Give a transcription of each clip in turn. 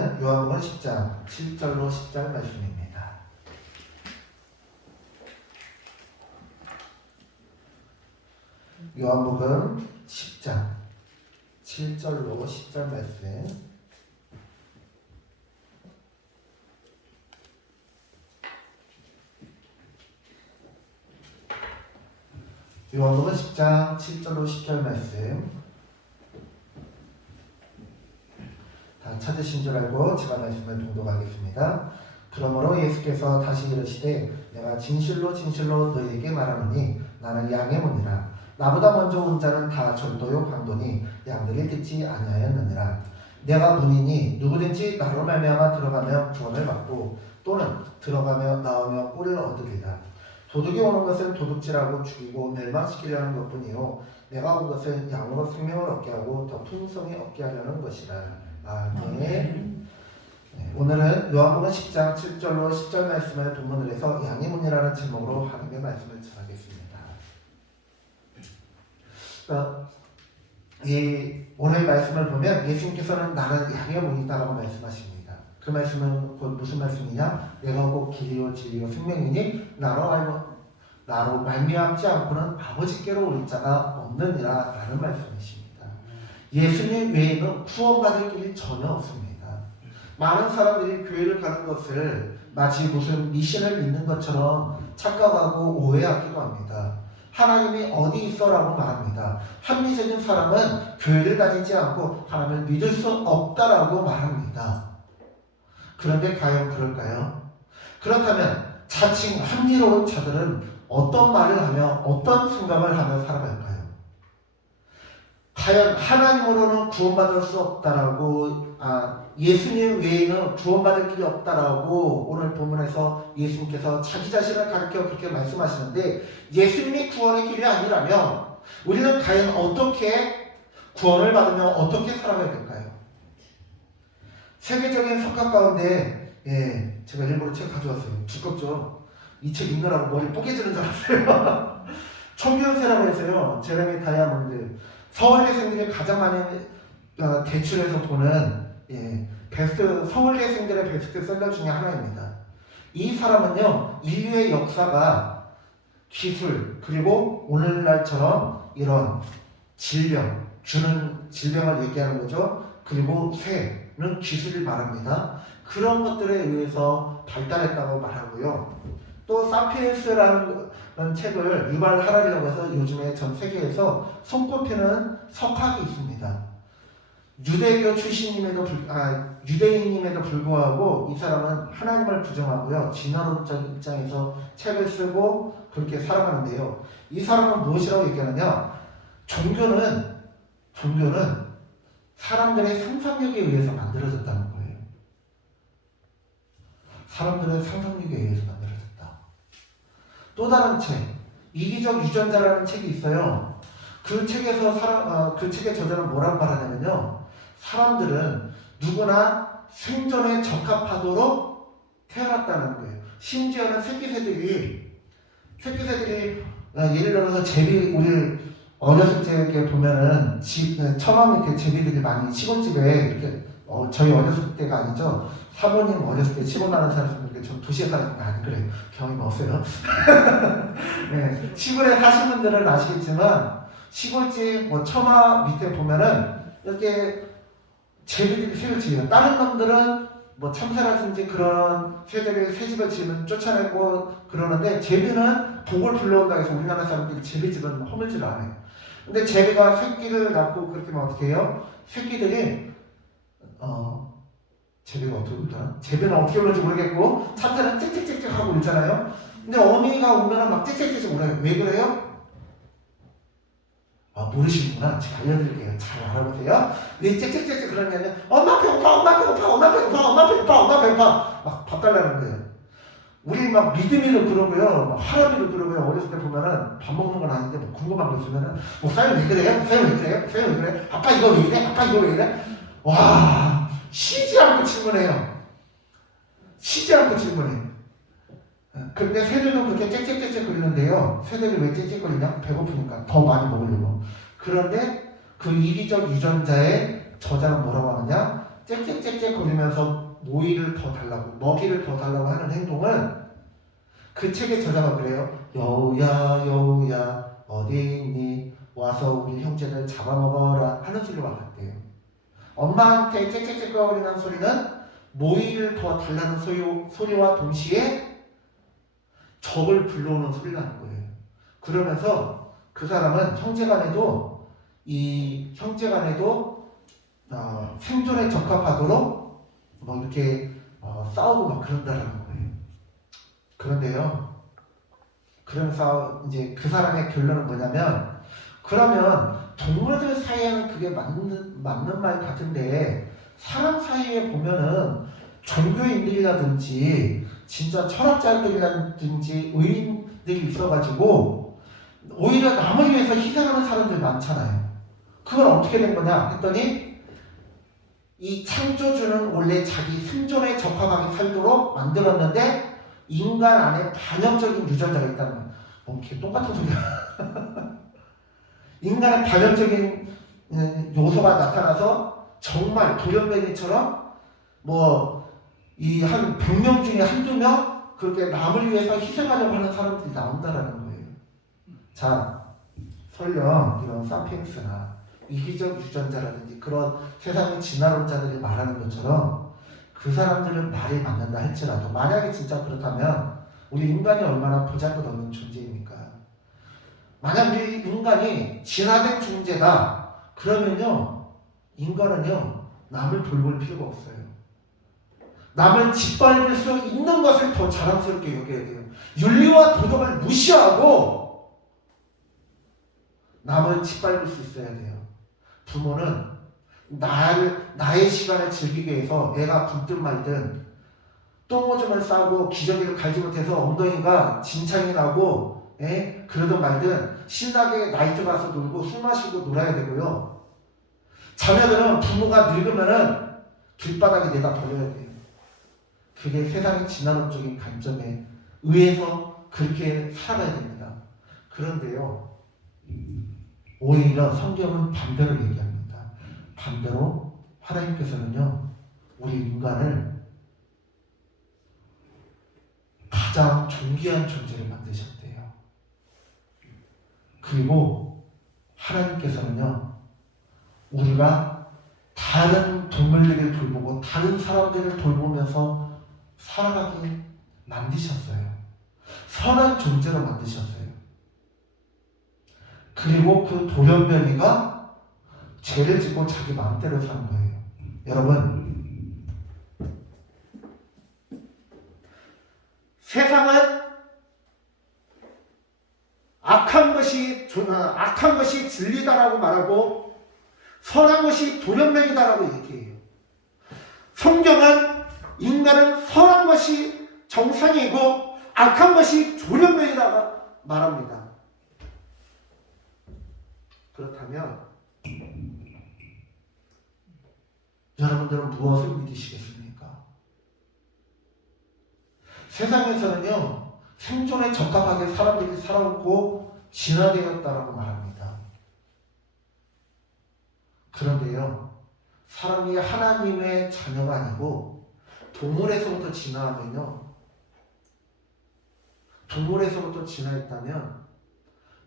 요한복음 10장 7절로 10절 말씀입니다. 요한복음 10장 7절로 10절 말씀. 요한복음 10장 7절로 10절 말씀. 다 찾으신 줄 알고 제가 말씀을 봉독하겠습니다. 그러므로 예수께서 다시 이르시되 내가 진실로 진실로 너희에게 말하노니 나는 양의 문이라. 나보다 먼저 온 자는 다 절도요 강도니 양들이 듣지 아니하였느니라. 내가 문이니 누구든지 나로 말미암아 들어가며 구원을 받고 또는 들어가며 나오며 꿀을 얻으리라. 도둑이 오는 것은 도둑질하고 죽이고 멸망시키려는 것뿐이요 내가 온 것은 양으로 생명을 얻게 하고 더 풍성히 얻게 하려는 것이라. 아멘. 네, 오늘은 요한복음 10장 7절로 10절 말씀을 본문으로 해서 양의 문이라는 제목으로 하나님의 말씀을 전하겠습니다. 오늘 말씀을 보면 예수님께서는 나는 양의 문이다라고 말씀하십니다. 그 말씀은 곧 무슨 말씀이냐? 내가 곧 길이요 진리요 생명이니 나로 말미암지 않고는 아버지께로 올 자가 없느니라 라는 말씀이십니다. 예수님 외에는 구원받을 길이 전혀 없습니다. 많은 사람들이 교회를 가는 것을 마치 무슨 미신을 믿는 것처럼 착각하고 오해하기도 합니다. 하나님이 어디 있어라고 말합니다. 합리적인 사람은 교회를 다니지 않고 하나님을 믿을 수 없다라고 말합니다. 그런데 과연 그럴까요? 그렇다면 자칭 합리로운 자들은 어떤 말을 하며 어떤 생각을 하며 살아갈까요? 과연 하나님으로는 구원받을 수 없다라고 예수님 외에는 구원받을 길이 없다라고 오늘 본문에서 예수님께서 자기 자신을 가르쳐 그렇게 말씀하시는데 예수님이 구원의 길이 아니라면 우리는 과연 어떻게 구원을 받으며 어떻게 살아가야 될까요? 세계적인 석학 가운데 제가 일부러 책 가져왔어요. 두껍죠? 이 책 읽느라고 머리 뽀개지는 줄 알았어요. 총변세라고 해서요. 제레미 다이아몬드 서울대생들이 가장 많이 대출해서 보는 서울대생들의 베스트셀러 중에 하나입니다. 이 사람은요 인류의 역사가 기술 그리고 오늘날처럼 이런 주는 질병을 얘기하는 거죠. 그리고 쇠는 기술을 말합니다. 그런 것들에 의해서 발달했다고 말하고요. 또 사피엔스라는 책을 유발 하라리라고 해서 요즘에 전 세계에서 손꼽히는 석학이 있습니다. 유대인임에도 불구하고 이 사람은 하나님을 부정하고요. 진화론적 입장에서 책을 쓰고 그렇게 살아가는데요. 이 사람은 무엇이라고 얘기하느냐? 종교는 사람들의 상상력에 의해서 만들어졌다는 거예요. 사람들의 상상력에 의해서 만들어졌다. 또 다른 책, 이기적 유전자라는 책이 있어요. 그 책에서 그 책의 저자는 뭐라고 말하냐면요. 사람들은 누구나 생존에 적합하도록 태어났다는 거예요. 심지어는 새끼새들이 예를 들어서 제비, 우리 어렸을 때 이렇게 보면은 처마 밑에 제비들이 많이 시골집에 이렇게 저희 어렸을 때가 아니죠. 사모님 어렸을 때 시골 나는 사람들 저 도시에 살았으니까 안 그래요. 경험이 없어요. 네, 시골에 사신 분들은 아시겠지만 시골집 처마 밑에 보면은 이렇게 제비들이 새를 지어요. 다른 놈들은 참새라든지 그런 새집을 지으면 쫓아내고 그러는데 제비는 복을 불러온다고 해서 우리나라 사람들이 제비집은 허물지를 않아요. 근데 제비가 새끼를 낳고 그렇게 하면 어떻게 해요? 새끼들이 제비가 어떻게 울잖아? 제비는 어떻게 울는지 모르겠고 참새는 짹짹짹짹 하고 울잖아요. 근데 어미가 오면은 막 짹짹짹짹 울어요. 왜 그래요? 모르시는구나. 제가 알려드릴게요. 잘 알아보세요. 왜 짹짹짹짹 그러냐면 엄마 배고파, 엄마 배고파, 엄마 배고파, 엄마 배고파, 엄마 배고파 막 밥 달라는 거예요. 우리 막 믿음이도 그러고요, 막 하람이도 그러고요. 어렸을 때 보면은 밥 먹는 건 아닌데 궁금한 거 있으면은 목사님 왜 그래요? 목사님 왜 그래요? 목사님 왜 그래? 아빠 이거 왜 이래? 아빠 이거 왜 이래? 와, 쉬지 않고 질문해요. 쉬지 않고 질문해요. 그런데 새들도 그렇게 짹짹짹짹 거리는데요. 새들이 왜 짹짹거리냐? 배고프니까 더 많이 먹으려고. 그런데 그 이기적 유전자의 저자는 뭐라고 하느냐? 짹짹짹짹 거리면서 모이를 더 달라고, 먹이를 더 달라고 하는 행동은 그 책의 저자가 그래요. 여우야 여우야 어디 있니? 와서 우리 형제들 잡아먹어라 하는 소리와 같대요. 엄마한테 짹짹짹거리는 소리는 모이를 더 달라는 소리와 동시에 적을 불러오는 소리라는 거예요. 그러면서 그 사람은 형제간에도 생존에 적합하도록 뭐 이렇게 싸우고 막 그런다라는 거예요. 그런데요. 그러면서 이제 그 사람의 결론은 뭐냐면, 그러면 동물들 사이에는 그게 맞는 말 같은데 사람 사이에 보면은 종교인들이라든지 진짜 철학자들이라든지 의인들이 있어가지고 오히려 남을 위해서 희생하는 사람들 많잖아요. 그건 어떻게 된 거냐 했더니, 이 창조주는 원래 자기 생존에 적합하게 살도록 만들었는데 인간 안에 반역적인 유전자가 있다는 거예요. 이렇게 똑같은 소리야. 인간의 반역적인 요소가 나타나서 정말 돌연변이처럼 이 한 100명 중에 한두 명 그렇게 남을 위해서 희생하려고 하는 사람들이 나온다라는 거예요. 자, 설령 이런 사피엔스나 이기적 유전자라든지 그런 세상의 진화론자들이 말하는 것처럼 그 사람들은 말이 맞는다 할지라도, 만약에 진짜 그렇다면 우리 인간이 얼마나 보잘것없는 존재입니까? 만약 우리 인간이 진화된 존재다 그러면요, 인간은요 남을 돌볼 필요가 없어요. 남을 짓밟을 수 있는 것을 더 자랑스럽게 여겨야 돼요. 윤리와 도덕을 무시하고 남을 짓밟을 수 있어야 돼요. 부모는 나의 시간을 즐기기 위해서 애가 굶든 말든 똥오줌을 싸고 기저귀를 갈지 못해서 엉덩이가 진창이 나고 그러든 말든 신나게 나이트 가서 놀고 술 마시고 놀아야 되고요. 자녀들은 부모가 늙으면은 길바닥에 내다 버려야 돼요. 그게 세상의 진화론적인 관점에 의해서 그렇게 살아가야 됩니다. 그런데요, 오히려 성경은 반대로 얘기합니다. 반대로 하나님께서는요, 우리 인간을 가장 존귀한 존재를 만드셨대요. 그리고 하나님께서는요, 우리가 다른 동물들을 돌보고 다른 사람들을 돌보면서 살아가게 만드셨어요. 선한 존재로 만드셨어요. 그리고 그 돌연변이가 죄를 짓고 자기 마음대로 사는 거예요. 여러분, 세상은 악한 것이 진리다라고 말하고 선한 것이 돌연변이다라고 얘기해요. 성경은 인간은 선한 것이 정상이고 악한 것이 돌연변이라고 말합니다. 그렇다면 여러분들은 무엇을 믿으시겠습니까? 세상에서는요, 생존에 적합하게 사람들이 살아오고 진화되었다라고 말합니다. 그런데요, 사람이 하나님의 자녀가 아니고 동물에서부터 진화했다면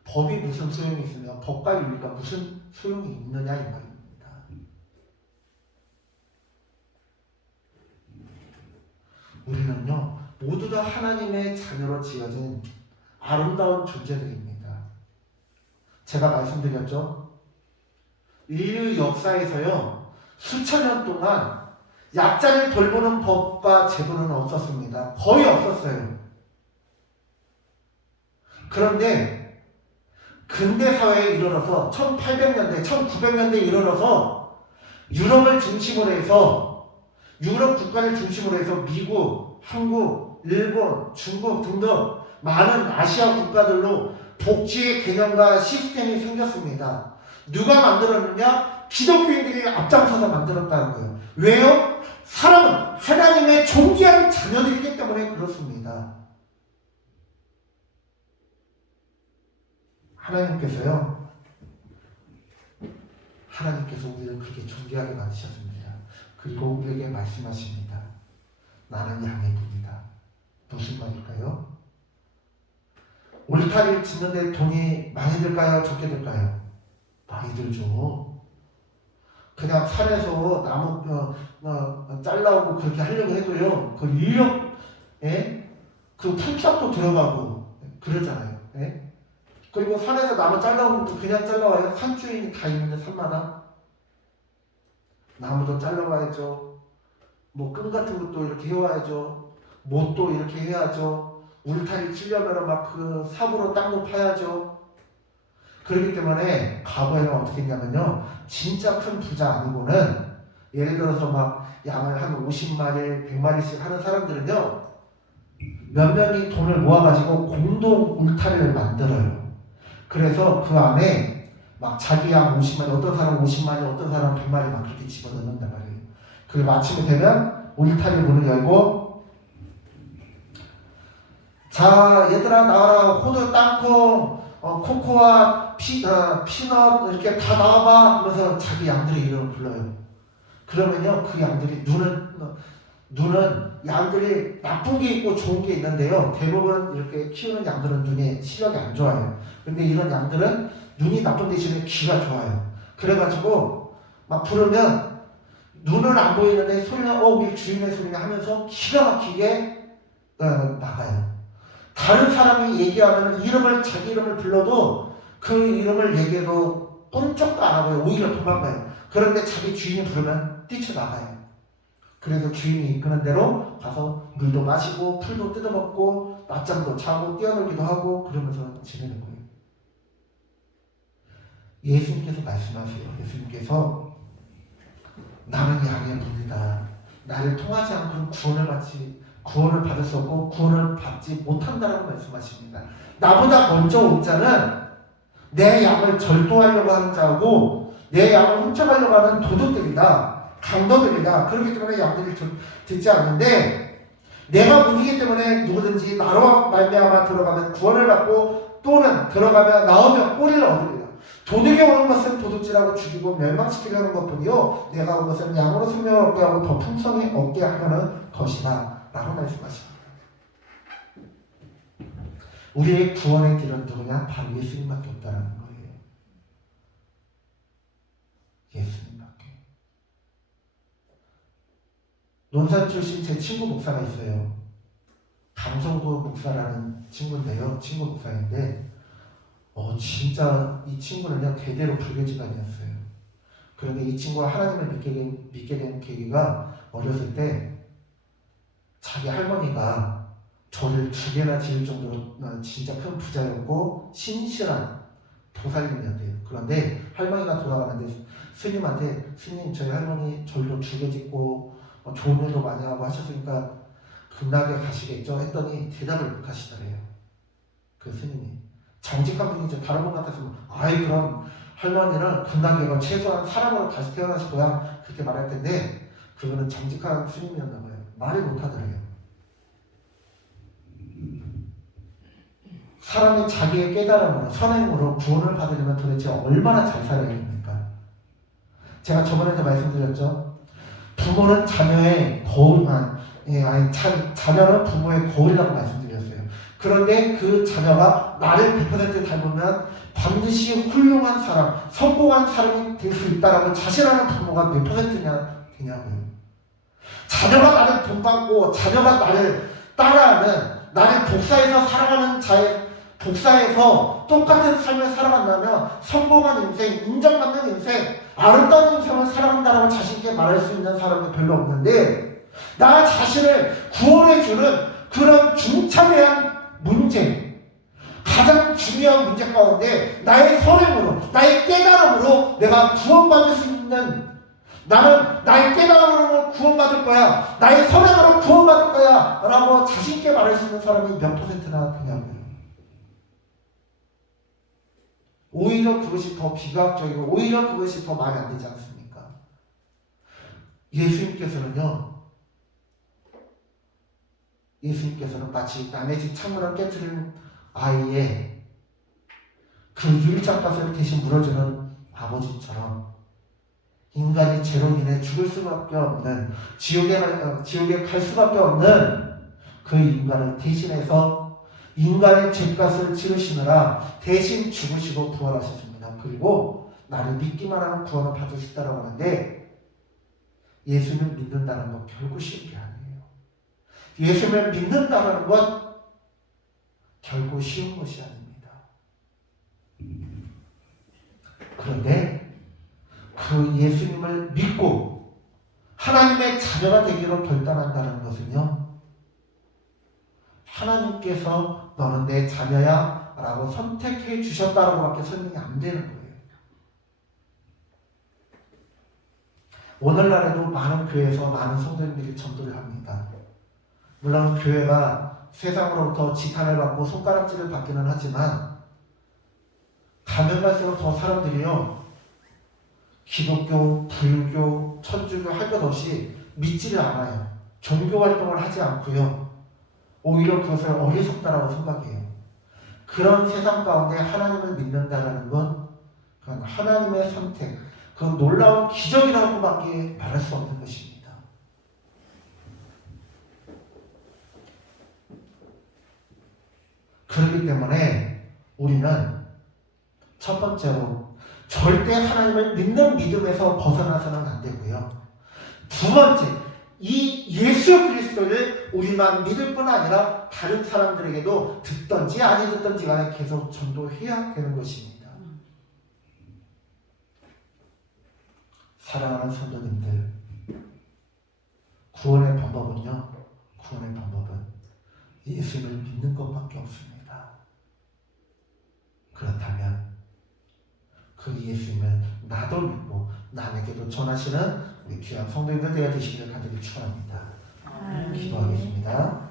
법이 무슨 소용이 있으며 법과 윤리가 무슨 소용이 있느냐 이 말입니다. 우리는요, 모두 다 하나님의 자녀로 지어진 아름다운 존재들입니다. 제가 말씀드렸죠? 인류 역사에서요, 수천 년 동안 약자를 돌보는 법과 제도는 없었습니다. 거의 없었어요. 그런데 근대 사회에 이르러서 1800년대, 1900년대에 이르러서 유럽을 중심으로 해서, 유럽 국가를 중심으로 해서 미국, 한국, 일본, 중국 등등 많은 아시아 국가들로 복지의 개념과 시스템이 생겼습니다. 누가 만들었느냐? 기독교인들이 앞장서서 만들었다는 거예요. 왜요? 사람은 하나님의 존귀한 자녀들이기 때문에 그렇습니다. 하나님께서 우리를 그렇게 존귀하게 만드셨습니다. 그리고 우리에게 말씀하십니다. 나는 양의 분이다. 무슨 말일까요? 울타리를 짓는데 돈이 많이 들까요? 적게 들까요? 많이 들죠. 그냥 산에서 나무 잘라오고 그렇게 하려고 해도요, 그 인력, 그 풀sap도 들어가고 그러잖아요. 그리고 산에서 나무 잘라오는 것도 그냥 잘라와요. 산주인이 다 있는데 산마다 나무도 잘라와야죠. 뭐 끈 같은 것도 이렇게 해와야죠. 못도 이렇게 해야죠. 울타리 치려면 막 그 삽으로 땅도 파야죠. 그렇기 때문에 과거에는 어떻게 했냐면요, 진짜 큰 부자 아니고는 예를 들어서 막 양을 한 50마리, 100마리씩 하는 사람들은요, 몇 명이 돈을 모아가지고 공동 울타리를 만들어요. 그래서 그 안에 막 자기 양 50마리, 어떤 사람은 50마리, 어떤 사람은 100마리 막 그렇게 집어넣는단 말이에요. 그게 마침이 되면 울타리 문을 열고, 자 얘들아 나와라, 호두, 땅콩, 코코아, 피넛 이렇게 다 나와봐 하면서 자기 양들의 이름을 불러요. 그러면요, 그 양들이 눈은 양들이 나쁜 게 있고 좋은 게 있는데요, 대부분 이렇게 키우는 양들은 눈에 시력이 안 좋아요. 근데 이런 양들은 눈이 나쁜 대신에 귀가 좋아요. 그래가지고 막 부르면 눈은 안 보이는데 소리는 우리 주인의 소리가 하면서 기가 막히게 나가요. 다른 사람이 얘기하면 자기 이름을 불러도 그 이름을 얘기해도 꼼짝도 안 하고요. 오히려 도망가요. 그런데 자기 주인이 부르면 뛰쳐나가요. 그래서 주인이 이끄는 대로 가서 물도 마시고 풀도 뜯어먹고 낮잠도 자고 뛰어놀기도 하고 그러면서 지내는 거예요. 예수님께서 말씀하세요. 예수님께서 나는 양의 문이다. 나를 통하지 않고는 구원을 받을 수 없고 구원을 받지 못한다라고 말씀하십니다. 나보다 먼저 온 자는 내 양을 절도하려고 하는 자고 내 양을 훔쳐가려고 하는 도둑들이다. 강도들이다. 그렇기 때문에 양들이 듣지 않는데, 내가 문이기 때문에 누구든지 나로 말미암아 들어가면 구원을 받고 또는 들어가면 나오면 꼬리를 얻으리라. 도둑이 오는 것은 도둑질하고 죽이고 멸망시키려는 것뿐이요, 내가 온 것은 양으로 생명을 얻게 하고 더 풍성히 얻게 하려는 것이다 라고 말씀하십니다. 우리의 구원의 길은 누구냐? 바로 예수님밖에 없다는 거예요. 예수님밖에. 논산 출신 제 친구 목사가 있어요. 강성구 목사라는 친구인데요. 친구 목사인데 진짜 이 친구는요, 대대로 불교 집안이었어요. 그런데 이 친구가 하나님을 믿게 된 계기가 어렸을 때 자기 할머니가 절을 2개나 지을 정도로 진짜 큰 부자였고 신실한 보살님이었대요. 그런데 할머니가 돌아가는데 스님한테, 스님 저희 할머니 절도 2개 짓고 좋은 일도 많이 하고 하셨으니까 극락에 가시겠죠? 했더니 대답을 못 하시더래요. 그 스님이 정직한 분이죠. 다른 분 같았으면 그럼 할머니는 극락에 가 최소한 사람으로 다시 태어나실 거야 그렇게 말할 텐데, 그거는 정직한 스님이었나 봐요. 말을 못 하더래요. 사람이 자기의 깨달음으로 선행으로 구원을 받으려면 도대체 얼마나 잘 살아야 됩니까? 제가 저번에도 말씀드렸죠. 부모는 자녀의 자녀는 부모의 거울이라고 말씀드렸어요. 그런데 그 자녀가 나를 100% 닮으면 반드시 훌륭한 사람, 성공한 사람이 될 수 있다라고 자신하는 부모가 몇 퍼센트냐 되냐고요. 자녀가 나를 본받고 자녀가 나를 따라하는, 나를 복사해서 살아가는 자의 복사해서 똑같은 삶을 살아간다면 성공한 인생, 인정받는 인생, 아름다운 인생을 살아간다라고 자신있게 말할 수 있는 사람이 별로 없는데, 나 자신을 구원해주는 그런 중차대한 문제, 가장 중요한 문제 가운데 나의 선행으로, 나의 깨달음으로 내가 구원받을 수 있는, 나는 나의 깨달음으로 구원받을 거야, 나의 선행으로 구원받을 거야 라고 자신있게 말할 수 있는 사람이 몇 퍼센트나 되냐고요. 오히려 그것이 더 비과학적이고 오히려 그것이 더 말이 안 되지 않습니까? 예수님께서는 마치 남의 집 창문을 깨트리는 아이의 그 유리창 밭을 대신 물어주는 아버지처럼 인간이 죄로 인해 죽을 수밖에 없는 지옥에 갈 수밖에 없는 그 인간을 대신해서 인간의 죄값을 치르시느라 대신 죽으시고 부활하셨습니다. 그리고 나를 믿기만 하면 구원을 받을 수 있다고 하는데 예수님을 믿는다는 건 결코 쉬운 게 아니에요. 예수님을 믿는다는 건 결코 쉬운 것이 아닙니다. 그런데 그 예수님을 믿고 하나님의 자녀가 되기로 결단한다는 것은요, 하나님께서 너는 내 자녀야 라고 선택해 주셨다라고 밖에 설명이 안 되는 거예요. 오늘날에도 많은 교회에서 많은 성도님들이 전도를 합니다. 물론 교회가 세상으로부터 지탄을 받고 손가락질을 받기는 하지만 가면 갈수록 더 사람들이요, 기독교, 불교, 천주교 할 것 없이 믿지를 않아요. 종교 활동을 하지 않고요, 오히려 그것을 어리석다라고 생각해요. 그런 세상 가운데 하나님을 믿는다는 건 그건 하나님의 선택, 그 놀라운 기적이라고밖에 말할 수 없는 것입니다. 그렇기 때문에 우리는 첫 번째로 절대 하나님을 믿는 믿음에서 벗어나서는 안 되고요. 두 번째, 이 예수 그리스도를 우리만 믿을 뿐 아니라 다른 사람들에게도 듣든지 아니 듣든지 간에 계속 전도해야 되는 것입니다. 사랑하는 성도님들, 구원의 방법은요, 구원의 방법은 예수를 믿는 것밖에 없습니다. 그렇다면 그 예수님을 나도 믿고 남에게도 전하시는 우리 귀한 성도님들 되어 되시기를 간절히 축원합니다. 기도하겠습니다.